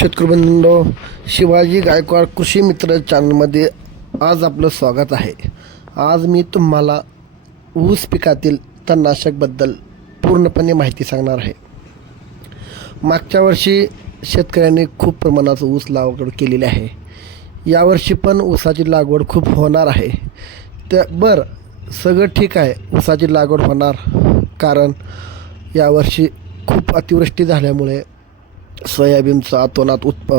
शेतकरी बंधू शिवाजी गायकवाड कृषी मित्र चॅनलमध्ये आज आपलं स्वागत आहे. आज मी तुम्हाला ऊस पिकातील तणनाशकबद्दल पूर्णपणे माहिती सांगणार आहे. मागच्या वर्षी शेतकऱ्यांनी खूप प्रमाणात ऊस लागवड केलेली आहे. यावर्षी पण ऊसाची लागवड खूप होणार आहे. त्या बरं सगळं ठीक आहे ऊसाची लागवड होणार. कारण यावर्षी खूप अतिवृष्टी झाल्यामुळे सोयाबीनचं अतोनात उत्प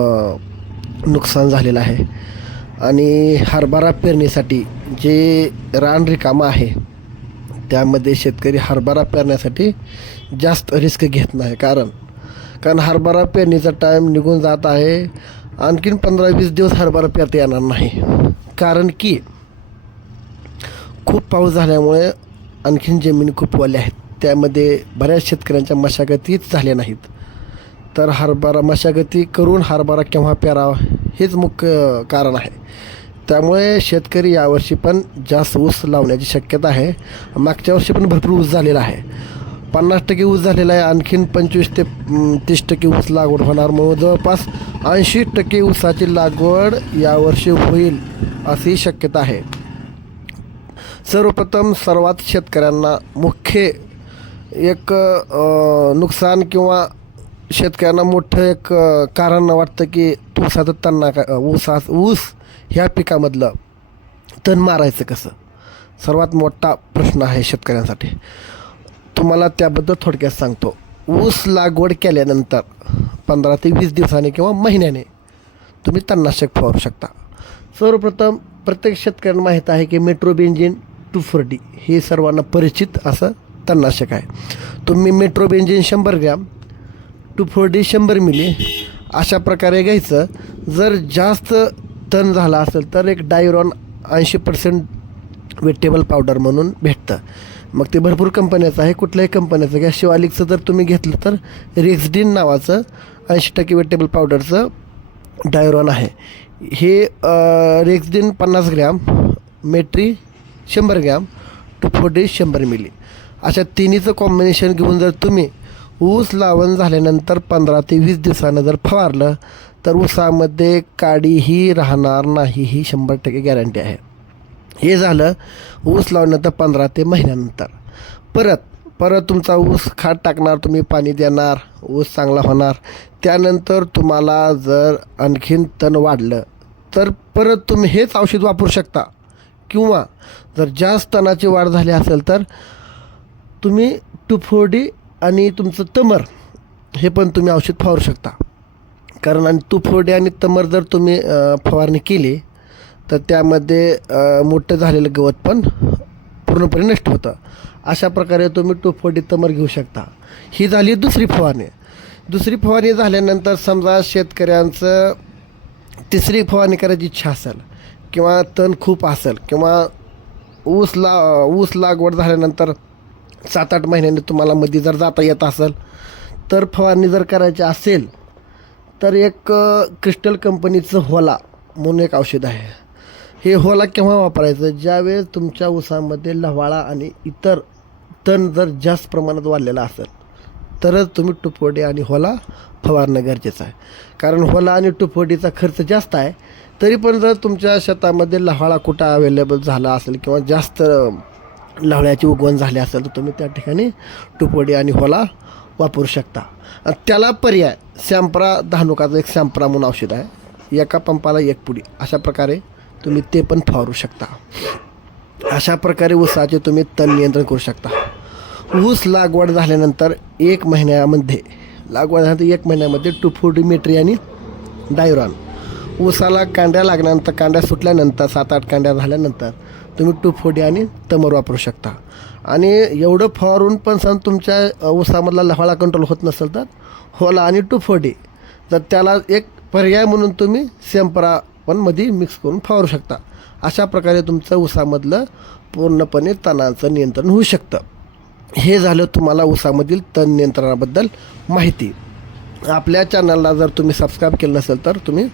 नुकसान झालेलं आहे. आणि हरभरा पेरणीसाठी जे रान रिकामं आहे त्यामध्ये शेतकरी हरभरा पेरण्यासाठी जास्त रिस्क घेत नाही. कारण कारण हरभरा पेरणीचा टाईम निघून जात आहे. आणखीन पंधरा वीस दिवस हरभरा पेरता येणार नाही. कारण की खूप पाऊस झाल्यामुळे आणखीन जमिनी खूप वाल्या आहेत. त्यामध्ये बऱ्याच शेतकऱ्यांच्या मशागतीच झाल्या नाहीत. तर हरभरा मशागती करून हरभरा केव्हा पेरावा हेच मुख्य कारण आहे. त्यामुळे शेतकरी यावर्षी पण जास्त ऊस लावण्याची शक्यता आहे. मागच्या वर्षी पण भरपूर ऊस झालेला आहे. पन्नास टक्के ऊस झालेला आहे. आणखीन पंचवीस ते तीस टक्के ऊस लागवड होणार. म्हणून जवळपास ऐंशी टक्के ऊसाची लागवड यावर्षी होईल अशी शक्यता आहे. सर्वप्रथम सर्वात शेतकऱ्यांना मुख्य एक नुकसान किंवा शेतकऱ्यांना मोठं एक कारण वाटतं की ऊसाचं तण का ऊसा ऊस ह्या पिकामधलं तण मारायचं कसं? सर्वात मोठा प्रश्न आहे शेतकऱ्यांसाठी. तुम्हाला त्याबद्दल थोडक्यात सांगतो. ऊस लागवड केल्यानंतर पंधरा ते वीस दिवसांनी किंवा महिन्याने तुम्ही तणनाशक फवारू शकता. सर्वप्रथम प्रत्येक शेतकऱ्यांना माहीत आहे की मेट्रोबेंजिन टू डी हे सर्वांना परिचित असं तणनाशक आहे. तुम्ही मेट्रोबेंजिन शंभर ग्रॅम टू फोर्टी शंभर मिली. अशा प्रकारे घ्यायचं. जर जास्त तण झाला असेल तर एक डायरॉन ऐंशी पर्सेंट वेजिटेबल पावडर म्हणून भेटतं. मग ते भरपूर कंपन्याचं आहे. कुठल्याही कंपन्याचं घ्या. शिवालिकचं जर तुम्ही घेतलं तर रेक्सडिन नावाचं ऐंशी टक्के वेटेबल पावडरचं डायरॉन आहे. हे रेक्सडिन पन्नास ग्रॅम मेट्री शंभर ग्रॅम टू फोर्टी शंभर मिली. अशा तिन्हीचं कॉम्बिनेशन घेऊन जर तुम्ही ऊस लावण झाल्यानंतर पंधरा ते वीस दिवसानं जर फवारलं तर ऊसामध्ये काडीही राहणार नाही ही शंभर टक्के गॅरंटी आहे. हे झालं ऊस लावल्यानंतर पंधरा ते महिन्यानंतर. परत परत तुमचा ऊस खाट टाकणार तुम्ही पाणी देणार ऊस चांगला होणार. त्यानंतर तुम्हाला जर आणखीन तण वाढलं तर परत तुम्ही हेच औषध वापरू शकता. किंवा जर जास्त तणाची वाढ झाली असेल तर तुम्ही टुफोडी आणि तुमचं तमर हे पण तुम्ही औषध फवारू शकता. कारण आणि तुफोडे आणि तमर जर तुम्ही फवारणी केली तर त्यामध्ये मोठं झालेलं गवत पण पूर्णपणे नष्ट होतं. अशा प्रकारे तुम्ही टुफोडी तमर घेऊ शकता. ही झाली दुसरी फवारणी. दुसरी फवारणी झाल्यानंतर समजा शेतकऱ्यांचं तिसरी फवारणी करायची इच्छा असेल किंवा तण खूप असेल किंवा ऊस ला ऊस लागवड झाल्यानंतर सात आठ महिन्याने तुम्हाला मध्ये जर जाता येत असेल तर फवारणी जर करायची असेल तर एक क्रिस्टल कंपनीचं होला म्हणून एक औषध आहे. हे होला केव्हा वापरायचं? ज्यावेळेस तुमच्या ऊसामध्ये लवाळा आणि इतर तण जर जास्त प्रमाणात वाढलेला असेल तरच तुम्ही टुपोडी आणि होला फवारणं गरजेचं आहे. कारण होला आणि टुपोडीचा खर्च जास्त आहे तरी पण जर तुमच्या शेतामध्ये लहाळा कुठं अवेलेबल झाला असेल किंवा जास्त लावळ्याची उगवण झाली असेल तर तुम्ही त्या ठिकाणी टुपडी आणि होला वापरू शकता. आणि त्याला पर्याय सॅम्परा धानुकाचं एक सॅम्परा म्हणून औषध आहे. एका पंपाला एक पुडी. अशा प्रकारे तुम्ही ते पण फवारू शकता. अशा प्रकारे ऊसाचे तुम्ही तण नियंत्रण करू शकता. ऊस लागवड झाल्यानंतर एक महिन्यामध्ये लागवड झाल्यानंतर एक महिन्यामध्ये टुफोडिमेट्री आणि डायरॉन. ऊसाला कांड्या लागल्यानंतर कांड्या सुटल्यानंतर सात आठ कांड्या झाल्यानंतर तुम्ही टू फोडी आणि तमर वापरू शकता. आणि एवढं फवारून पण सण तुमच्या उसामधला लहाळा कंट्रोल होत नसेल तर होला आणि टू फोडी तर त्याला एक पर्याय म्हणून तुम्ही सेमपरा पण मध्ये मिक्स करून फवारू शकता. अशा प्रकारे तुमचं उसामधलं पूर्णपणे तणाचं नियंत्रण होऊ शकतं. हे झालं तुम्हाला उसामधील तण नियंत्रणाबद्दल माहिती. आपल्या चॅनलला जर तुम्ही सबस्क्राईब केलं नसेल तर तुम्ही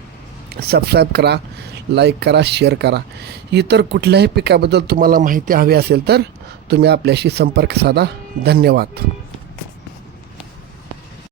सबस्क्राईब करा लाईक करा शेअर करा. इतर कुठल्याही पिकाबद्दल तुम्हाला माहिती हवी असेल तर तुम्ही आपल्याशी संपर्क साधा. धन्यवाद.